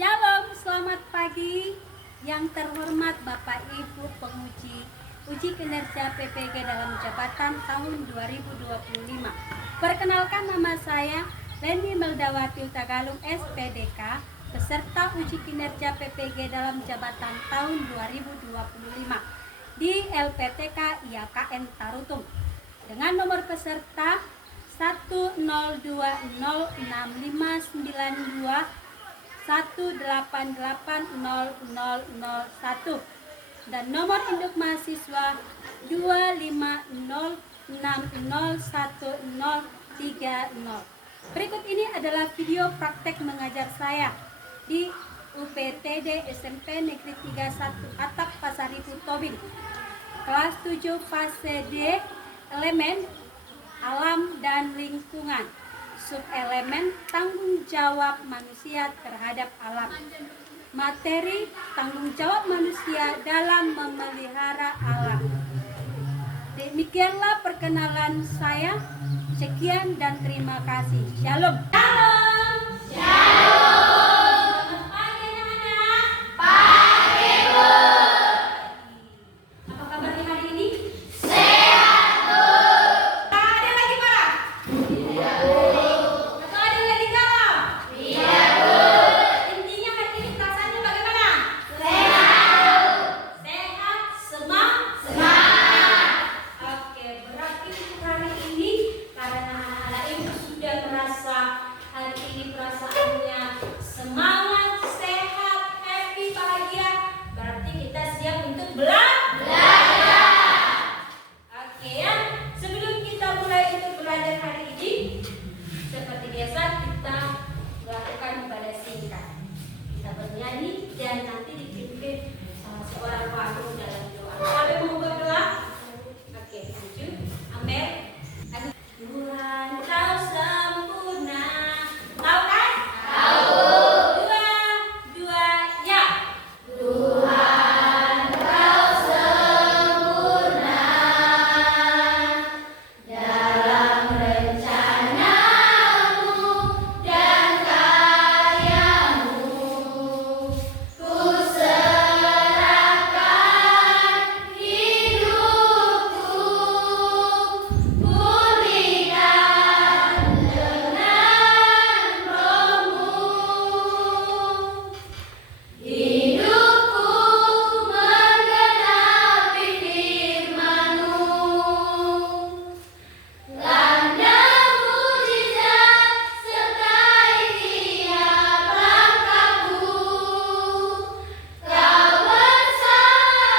Shalom, selamat pagi. Yang terhormat Bapak Ibu penguji uji kinerja PPG dalam jabatan tahun 2025. Perkenalkan, nama saya Leni Meldawati Utagalung SPDK, peserta uji kinerja PPG dalam jabatan tahun 2025 di LPTK IAKN Tarutung dengan nomor peserta 102065921880001 dan nomor induk mahasiswa 250601030. Berikut ini adalah video praktek mengajar saya di UPTD SMP Negeri 31 Atap Pasaribu Tobing, kelas 7 fase D, elemen alam dan lingkungan, subelemen tanggung jawab manusia terhadap alam. Materi tanggung jawab manusia dalam memelihara alam. Demikianlah perkenalan saya. Sekian dan terima kasih. Shalom. Shalom. Shalom. Selamat pagi anak-anak. Pagi, Bu. Apa kabarnya hari ini? Sehat, Bu. Ada lagi marah? Iya, Bu. Atau ada lagi galau? Iya, Bu. Intinya hari ini perasaannya bagaimana? Sehat. Sehat, semangat. Oke, berarti untuk hari ini karena anak-anak ibu sudah merasa hari ini perasaannya semangat, sehat, happy, bahagia, berarti kita siap untuk belajar. Oke ya, sebelum kita mulai untuk belajar hari ini, seperti biasa kita melakukan ibadah singkat. Kita bernyanyi dan nanti dipimpin seorang wakil dalam doa. Sampai mau berdoa? Oke, lanjut. Amin. Tuhan kau sempurna. Tahu kan? Tahu. Dua, ya. Tuhan kau sempurna dalam rencanamu dan karyamu. Ku serahkan hidupku, pulihkan dengan rohmu. Hidupku menggenapi firman-Mu. Tanda mukjizat sertai tiap langkahku. Kau bersamaku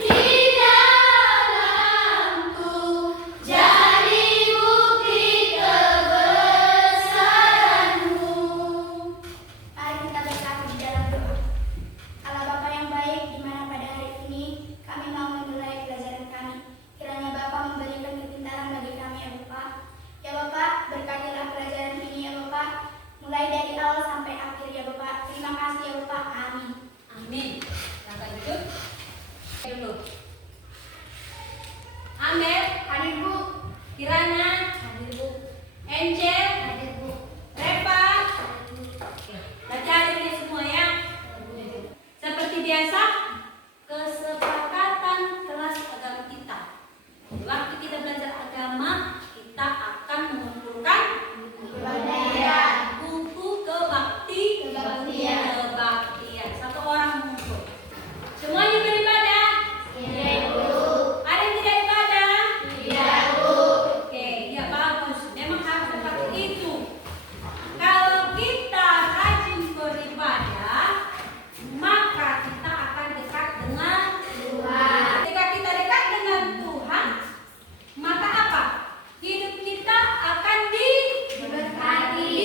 di dalamku, jadi bukti kebesaran-Mu. Mari kita bersatu di dalam doa. Allah Bapa yang baik, di mana pada hari ini kami mau memulai pelajaran kami. Kiranya Bapa memberikan kepintaran bagi kami, ya Bapa. Ya Bapa, berkatilah pelajaran ini, ya Bapa. Mulai dari awal sampai akhir, ya Bapa. Terima kasih, ya Bapa. Amin. Amin. Langkah duduk dulu. Amin. Hadir, Bu. Kirana hadir, Bu. Angel Hadir, Bu. Reva. Oke. Berarti hari ini semua ya. Seperti biasa, kesepakatan kelas agama kita. Waktu kita belajar agama, kita akan mengumpulkan buku kebaktian. Satu orang mengumpul. Semuanya beribadah. Ada yang tidak ibadah? Oke, ya bagus. Memang harus seperti itu. Kalau kita rajin beribadah, maka kita akan dekat dengan Tuhan. Ketika kita dekat dengan Tuhan, maka apa? Hidup kita akan diberkati.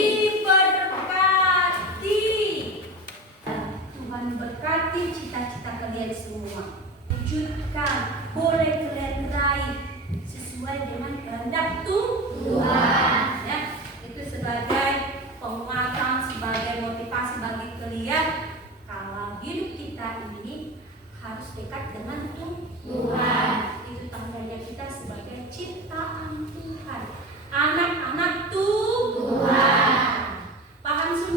Tuhan berkati cita-cita kalian semua. Wujudkan, boleh kalian raih sesuai dengan kehendak Tuhan. Ya, itu sebagai penguatan, sebagai motivasi bagi kalian. Kalau hidup kita ini harus dekat dengan Tuhan. Itu tandanya kita sebagai ciptaan Tuhan, anak-anak Tuhan. Paham semua?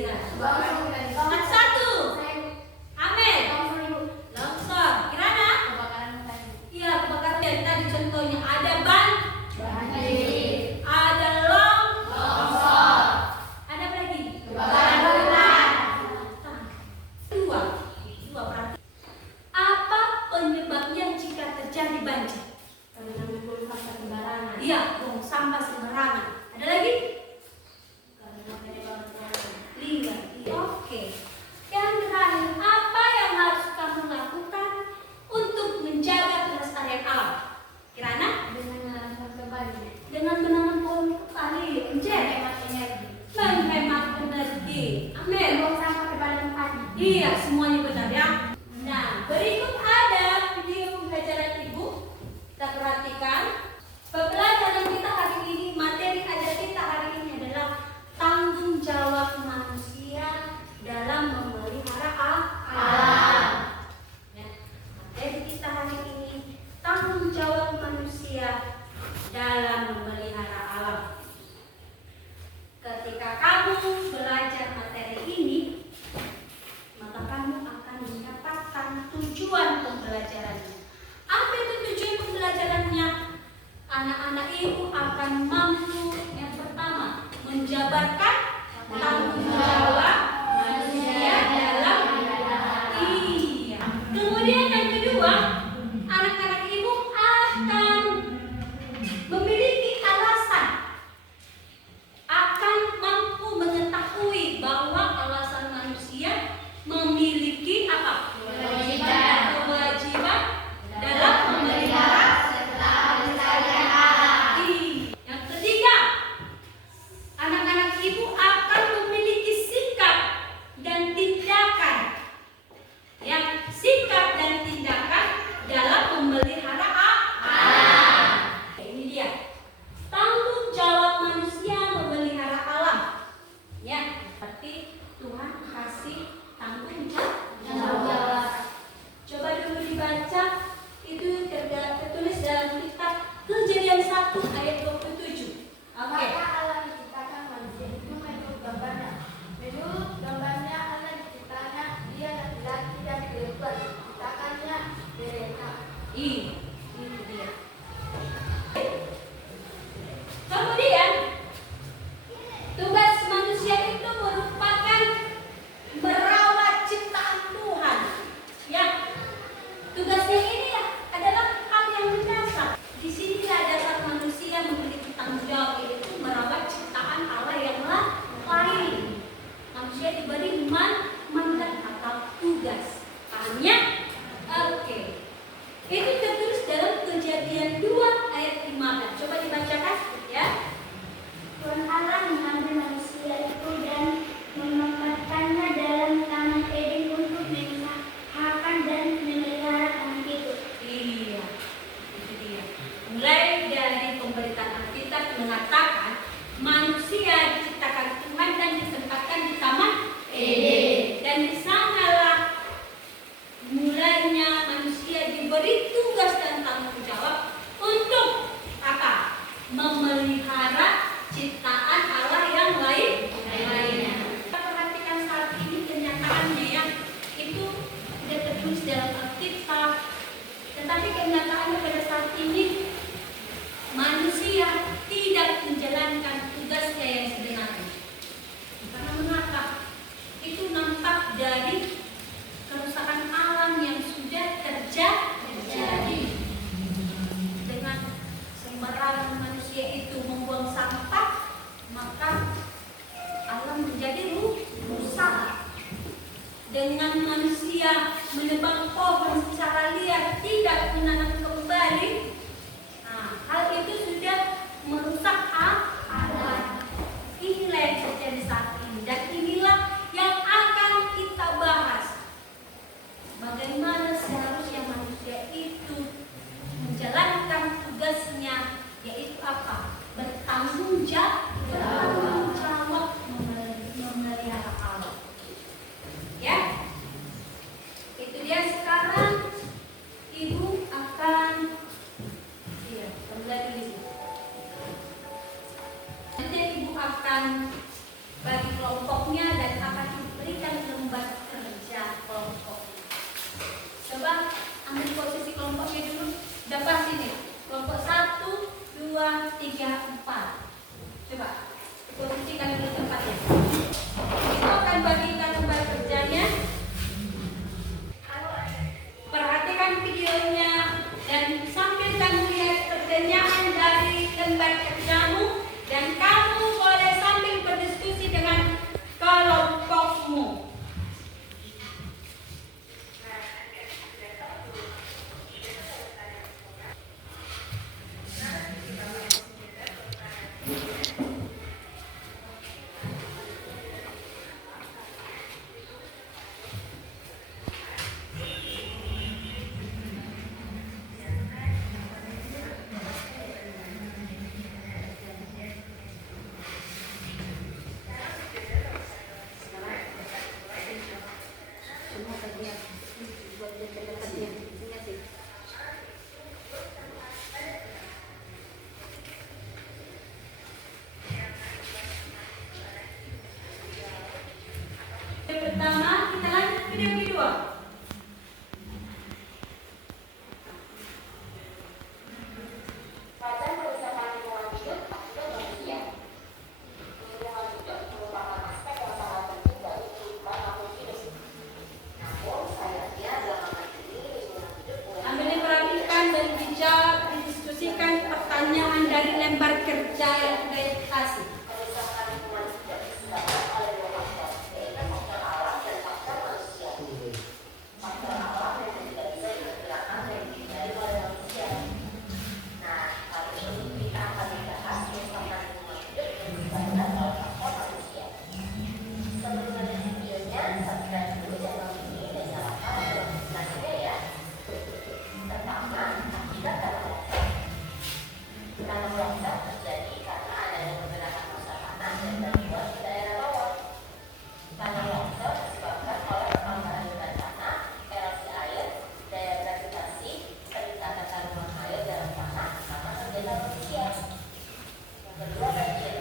Kirana. Satu. Amel. Longsor. Kirana. Iya, kebakaran. Dari tadi contohnya ada ban. Ada longsor. Ada apa lagi? Dua berarti. Apa penyebabnya jika terjadi banjir? Iya, buang sampah sembarangan. Ada lagi? Limbah. Oke. Yang terakhir, apa yang harus kamu lakukan untuk menjaga kelestarian alam? Kirana? Dengan menanam pohon tali, menghemat energi. Amin. Iya, semuanya benar ya. Nah, berikut ada video pembelajaran ibu. Kita perhatikan. Pembelajaran kita hari ini, materi ajar kita hari ini adalah tanggung jawab manusia dalam memelihara alam. Ya, materi kita hari ini, tanggung jawab manusia dalam memelihara alam. Ketika kamu belajar materi ini, maka kamu akan mendapatkan tujuan pembelajarannya. Apa itu tujuan pembelajarannya? Anak-anak ibu akan mampu yang pertama menjabarkan tanggung jawab manusia dalam iya. Kemudian yang kedua, anak-anak ibu akan memiliki alasan, akan mampu mengetahui bahwa alasan manusia memiliki apa? Kewajiban dalam memelihara serta melestarikan alam. Yang ketiga, anak-anak ibu akan memiliki sikap dan tindakan. Yang sikap dan tindakan dalam memelihara alam. Ini dia. Tanggung jawab manusia memelihara alam. Ya, berarti Tuhan kasih tanggung jawab. Coba dulu dibaca, itu tertulis dalam kitab Kejadian 1 ayat 27. Oke. Maka Allah menciptakan manusia itu menurut gambarnya. Menurut gambarnya Allah diciptakannya, dia laki-laki dan perempuan. Diciptakannya mereka. Itu dia. Kemudian tugas manusia itu merupakan merawat ciptaan Tuhan. Ya, tugasnya ini adalah hal yang mendasar. Di sini dasar manusia memiliki tanggung jawab, yaitu merawat ciptaan Allah yang lain. Manusia diberi mandat atau tugas. Pahamnya? Oke. Itu tertulis dalam Kejadian 2 ayat 15. Coba dibacakan ya. Tuhan Allah mengambil manusia itu dan menempatkannya dalam taman Eden untuk mengusahakan dan memelihara taman itu. Iya, itu dia. Mulai dari pemberitaan Alkitab mengatakan manusia diciptakan Tuhan dan ditempatkan di taman Eden. Dan di sanalah mulainya manusia diberi tugas dan tanggung jawab untuk apa? Memelihara ciptaan Allah yang lainnya. Kita perhatikan saat ini kenyataannya ya, itu tidak tertulis dalam Alkitab, tetapi kenyataannya pada saat ini manusia tidak menjalankan tugasnya yang sebenarnya. Karena mengapa? Itu nampak dari kerusakan alam yang sudah terjadi. Dengan sembarangan manusia itu membuang sampah, maka alam menjadi rusak. Dengan manusia menebang pohon secara liar, tidak menanam kembali, hal itu sudah merusak alam. Inilah yang terjadi saat ini, dan inilah yang akan kita bahas. Bagaimana seharusnya manusia itu menjalankan tugasnya, yaitu apa? Bertanggung jawab memelihara alam. Ya, itu dia. Sekarang ibu akan lembar kerja kelompok. Coba ambil posisi kelompoknya dulu. Dapat sini. Kelompok 1, 2, 3, 4. Coba posisikan di tempatnya. Kita akan bagikan lembar kerjanya. Perhatikan videonya dan sambil kamu lihat pertanyaan dari lembar kerjamu, dan kamu boleh sambil berdiskusi dengan kelompokmu. Pertama, kita lanjut video kedua. Pada kerusakan lingkungan hidup akibat manusia. Lingkungan hidup merupakan aspek yang sangat penting dari kehidupan makhluk hidup. Namun, sayangnya belakangan ini lingkungan hidup mulai Ambil diperhatikan dan dijawab, didiskusikan pertanyaan dari lembar kerja yang sudah dikasih. kerusakan lingkungan hidup disebabkan oleh dua faktor, yaitu faktor alam dan faktor manusia. Faktor alam yang tidak bisa diperkirakan dan dihindari oleh manusia. Nah, kali ini kita akan membahas kerusakan lingkungan hidup yang disebabkan oleh faktor manusia. Sebelum lanjut videonya, subscribe dulu channel ini dan nyalakan lonceng notifikasinya ya. Pertama, akibat tanah longsor. Tanah longsor terjadi karena adanya pergerakan massa tanah yang terbuat di daerah bawah. Tanah longsor disebabkan oleh perputaran beban tanah, erosi air, daya gravitasi, peningkatan kandungan air dalam tanah, sama kegiatan manusia. Yang kedua, banjir.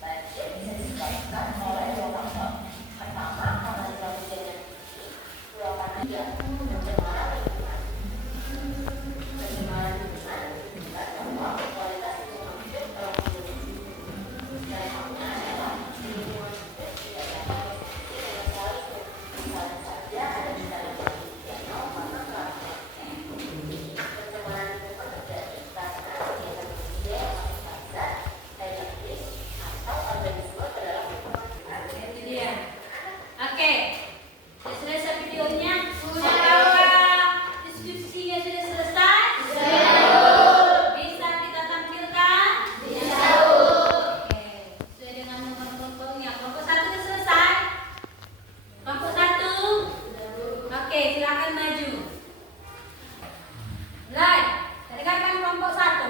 Banjir bisa disebabkan oleh dua faktor. Pertama, karena curah hujan yang tinggi, luapan air, pencemaran lingkungan. Pencemaran lingkungan menyebabkan bahwa kualitas lingkungan hidup terlalu buruk. Dampaknya adalah lingkungan hidup tidak dapat berfungsi dengan seharusnya. Misalnya saja ada misalnya danau karena keramaian. Pencemaran lingkungan terjadi karena kegiatan manusia yang memasukkan zat, elektris, atau organisme ke dalam lingkungan. Itu dia. Oke. Sudah selesai videonya? Apakah diskusinya sudah selesai? Bisa kita tampilkan? Oke. Sesuai dengan nomor kelompoknya. Kelompok 1 sudah selesai? Kelompok 1? Oke, silakan maju. Mulai. Dengarkan kelompok 1.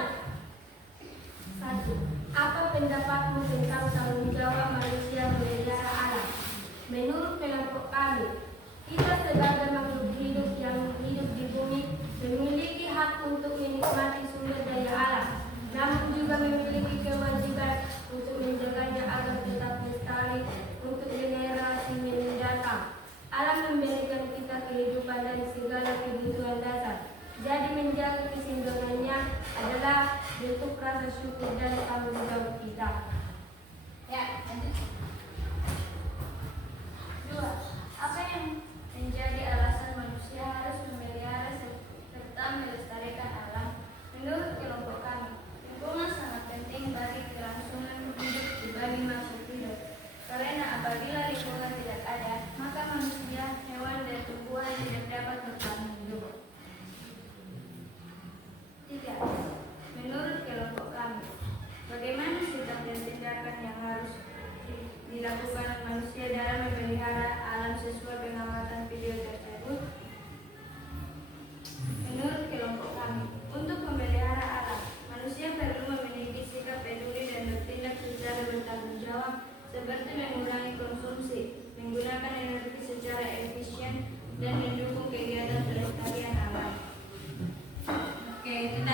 1. Apa pendapatmu tentang tanggung jawab manusia memelihara alam? Menurut kelompok kami, kita sebagai makhluk hidup yang hidup di bumi memiliki hak untuk menikmati sumber daya alam, namun juga memiliki kewajiban untuk menjaganya agar tetap lestari untuk generasi mendatang. Alam memberikan kita kehidupan dan segala kebutuhan dasar. Jadi menjaga keseimbangannya adalah bentuk rasa syukur dan tanggung jawab kita. Ya, lanjut. 2. Apa yang menjadi alasan manusia harus memelihara serta melestarikan alam? Menurut kelompok kami, lingkungan sangat penting bagi kelangsungan hidup bagi makhluk hidup. Karena apabila lingkungan tidak ada, maka manusia, hewan, dan tumbuhan tidak dapat bertahan hidup. 3. Menurut kelompok kami, bagaimana sikap dan tindakan yang harus dilakukan manusia dalam memelihara alam sesuai pengamatan video tersebut? Menurut kelompok kami, untuk memelihara alam, manusia perlu memiliki sikap peduli dan bertindak secara bertanggung jawab, seperti mengurangi konsumsi, menggunakan energi secara efisien, dan mendukung kegiatan pelestarian alam. Oke, kita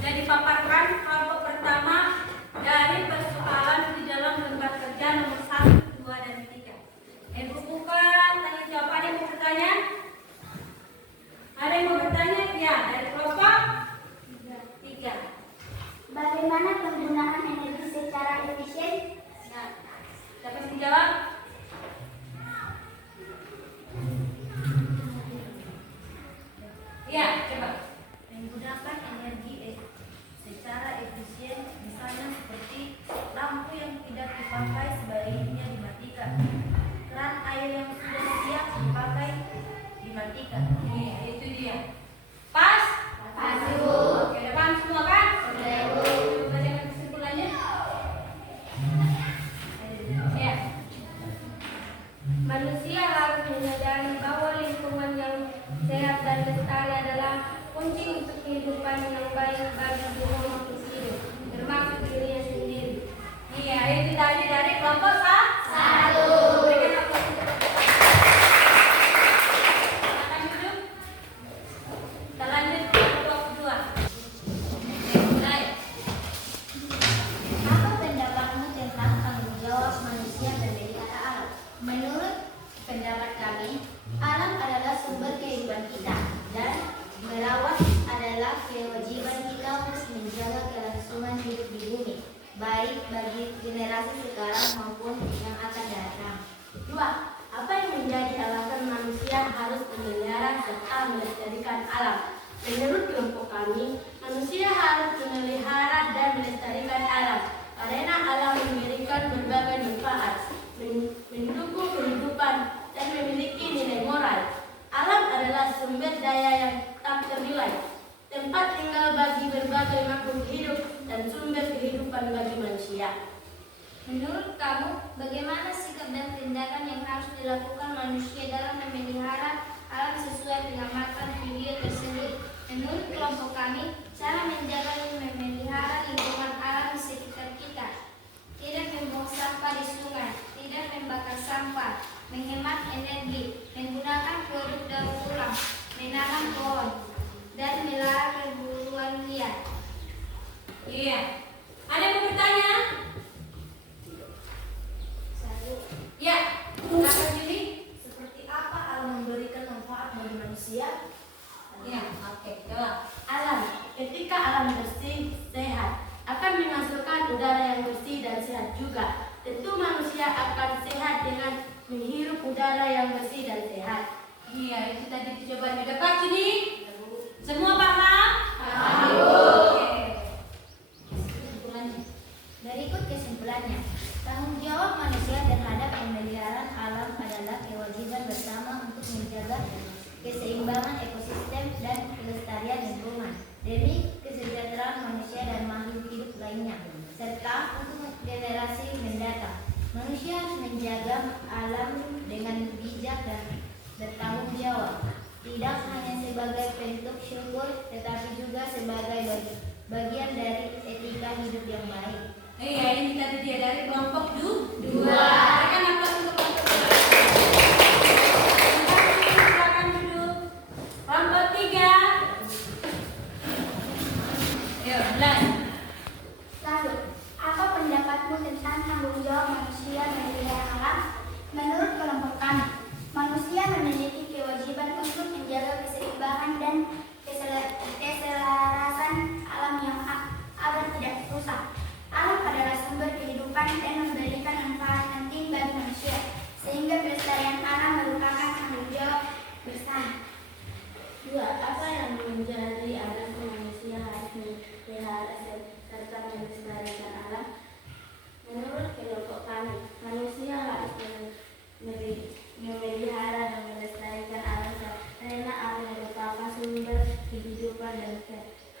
sudah dipaparkan kelompok pertama dari persoalan di dalam lembar kerja nomor 1, 2, dan 3. baiknya dimatikan. Keran air yang sudah siap dipakai dimatikan. Iya, itu dia. Pas? Pas, Bu. Oke, udah paham semua kan? Udah, Bu. Bagaimana kesimpulannya? Ya. Manusia harus menyadari bahwa lingkungan yang sehat dan lestari adalah kunci untuk kehidupan yang baik bagi semua makhluk hidup, termasuk dirinya sendiri. Iya, itu tadi dari kelompok satu. Berikan aplaus untuk kelompok satu. Silakan duduk. Kita lanjut ke kelompok kedua. Oke, mulai. Apa pendapatmu tentang tanggung jawab manusia memelihara alam? Menurut pendapat kami, alam adalah sumber kehidupan kita dan merawat adalah kewajiban kita untuk menjaga kelangsungan hidup di bumi, baik bagi generasi sekarang maupun yang akan datang. 2. Apa yang menjadi alasan manusia harus memelihara serta melestarikan alam? Menurut kelompok kami, manusia harus memelihara dan melestarikan alam karena alam memberikan berbagai manfaat, mendukung kehidupan dan memiliki nilai moral. Alam adalah sumber daya yang tak ternilai, tempat tinggal bagi berbagai makhluk hidup dan sumber kehidupan bagi manusia. Menurut kamu, bagaimana sikap dan tindakan yang harus dilakukan manusia dalam memelihara alam sesuai pengamatan video tersebut? Menurut kelompok kami, cara menjaga dan memelihara lingkungan alam di sekitar kita. Tidak membuang sampah di sungai, tidak membakar sampah, menghemat energi, menggunakan produk daur ulang, menanam pohon, dan melarang perburuan liar. Iya. Ada yang mau bertanya? Ya, silakan Juli. Seperti apa alam memberikan manfaat bagi manusia? Ya, oke, jawab. Alam, ketika alam bersih, sehat, akan menghasilkan udara yang bersih dan sehat juga. Tentu manusia akan sehat dengan menghirup udara yang bersih dan sehat. Iya, itu tadi jawabannya. Udah Pak Juni? Semua paham? Paham. Oke. Kesimpulannya. Berikut kesimpulannya, tanggung jawab manusia terhadap pemeliharaan alam adalah kewajiban bersama untuk menjaga keseimbangan ekosistem dan kelestarian lingkungan demi kesejahteraan manusia dan makhluk hidup lainnya, serta untuk generasi mendatang. Manusia harus menjaga alam dengan bijak dan bertanggung jawab, tidak hanya sebagai bentuk syukur, tetapi juga sebagai bagian dari etika hidup yang baik. Iya, ini tadi dia dari kelompok dua. Berikan aplaus untuk kelompok dua. Silakan duduk. Kelompok 3. Yuk, mulai. Lalu, apa pendapatmu tentang tanggung jawab manusia memelihara alam? Menurut kelompok kami, manusia memiliki kewajiban untuk menjaga keseimbangan dan keselarasan alam yang agar tidak rusak. Alam adalah sumber kehidupan dan memberikan manfaat penting bagi manusia, sehingga pelestarian alam merupakan tanggung jawab bersama. 2. Apa yang menjadi alasan manusia harus memelihara serta melestarikan alam? Menurut kelompok kami, manusia harus memelihara dan melestarikan alam karena alam merupakan sumber kehidupan dan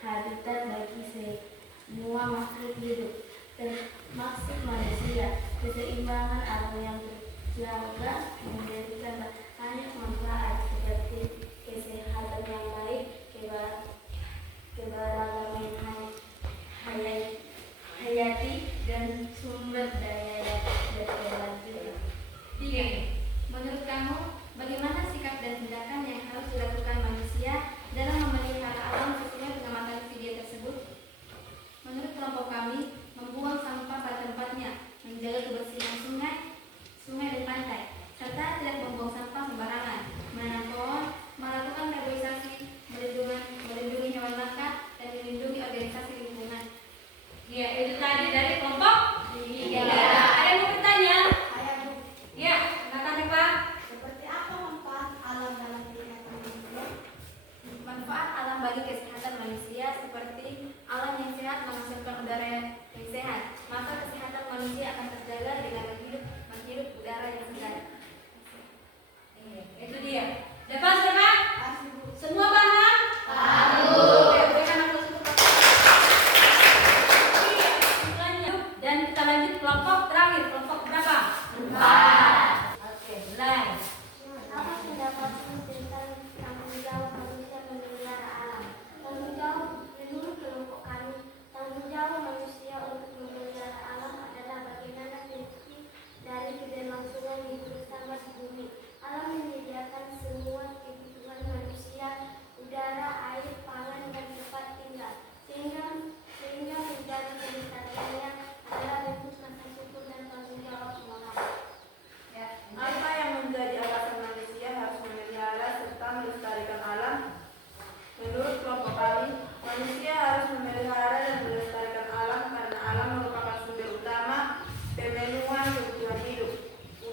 habitat bagi semua makhluk hidup, termasuk manusia. Keseimbangan alam yang terjaga memberikan banyak manfaat seperti kesehatan yang baik, keberagaman hayati, dan sumber daya yang berkelanjutan. 3. Menurut kamu, bagaimana sikap dan tindakan yang harus dilakukan manusia dalam memelihara alam sesuai pengamatan video tersebut? Menurut kelompok kami, membuang sampah pada tempatnya, menjaga kebersihan sungai dan pantai, serta tidak membuang sampah sembarangan, menanam pohon, melakukan reboisasi, melindungi hewan langka, dan melindungi organisasi lingkungan. Ya, itu tadi dari kelompok 3. Ada yang mau bertanya? Saya Bu, Ya, silakan Pak. seperti apa manfaat alam dalam kehidupan manusia? Manfaat alam bagi kesehatan manusia seperti alam yang sehat menghasilkan udara yang sehat, maka kesehatan manusia akan terjaga dengan hidup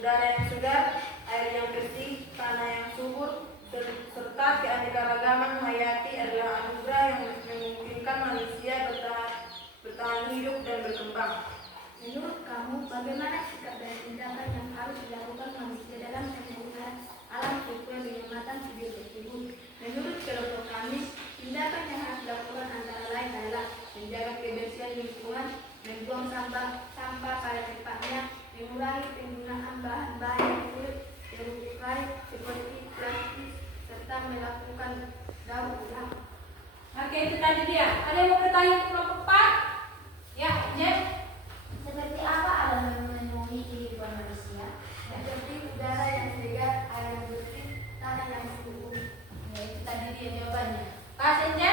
udara yang segar, air yang bersih, tanah yang subur, serta keanekaragaman hayati adalah anugerah yang memungkinkan manusia bertahan hidup dan berkembang. Menurut kamu, bagaimana sikap dan tindakan yang harus dilakukan manusia dalam penggunaan alam sesuai penyelamatan video tersebut? Menurut kelompok kami, tindakan yang harus dilakukan antara lain adalah menjaga kebersihan lingkungan, membuang sampah pada tempatnya, mengurangi penggunaan bahan-bahan yang sulit terurai seperti plastik, serta melakukan daur ulang. Oke, itu tadi dia. Ada yang mau bertanya untuk kelompok 4? Ya, Jen. Seperti apa alam yang memenuhi kehidupan manusia? Seperti udara yang segar, air yang bersih, tanah yang subur. Ya, itu tadi dia jawabannya. Pak Senja?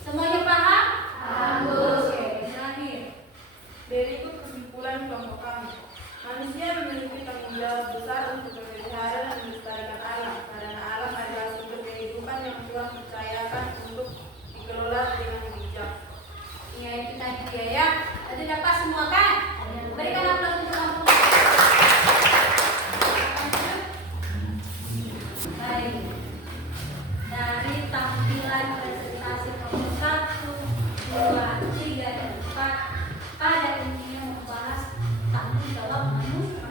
Semuanya paham? Paham, Bu. Oke, terakhir. Berikut kesimpulan kelompok kami. Manusia memiliki tanggung jawab besar untuk memelihara dan melestarikan alam, karena alam adalah sumber kehidupan yang Tuhan percayakan untuk dikelola dengan bijak. Iya, itu tadi dia ya. Tadi dapat semua kan? Berikan aplaus untuk kamu. Baik. Dari tampilan presentasi kelompok 1, 2, 3, dan 4 pada intinya membahas tanggung jawab manusia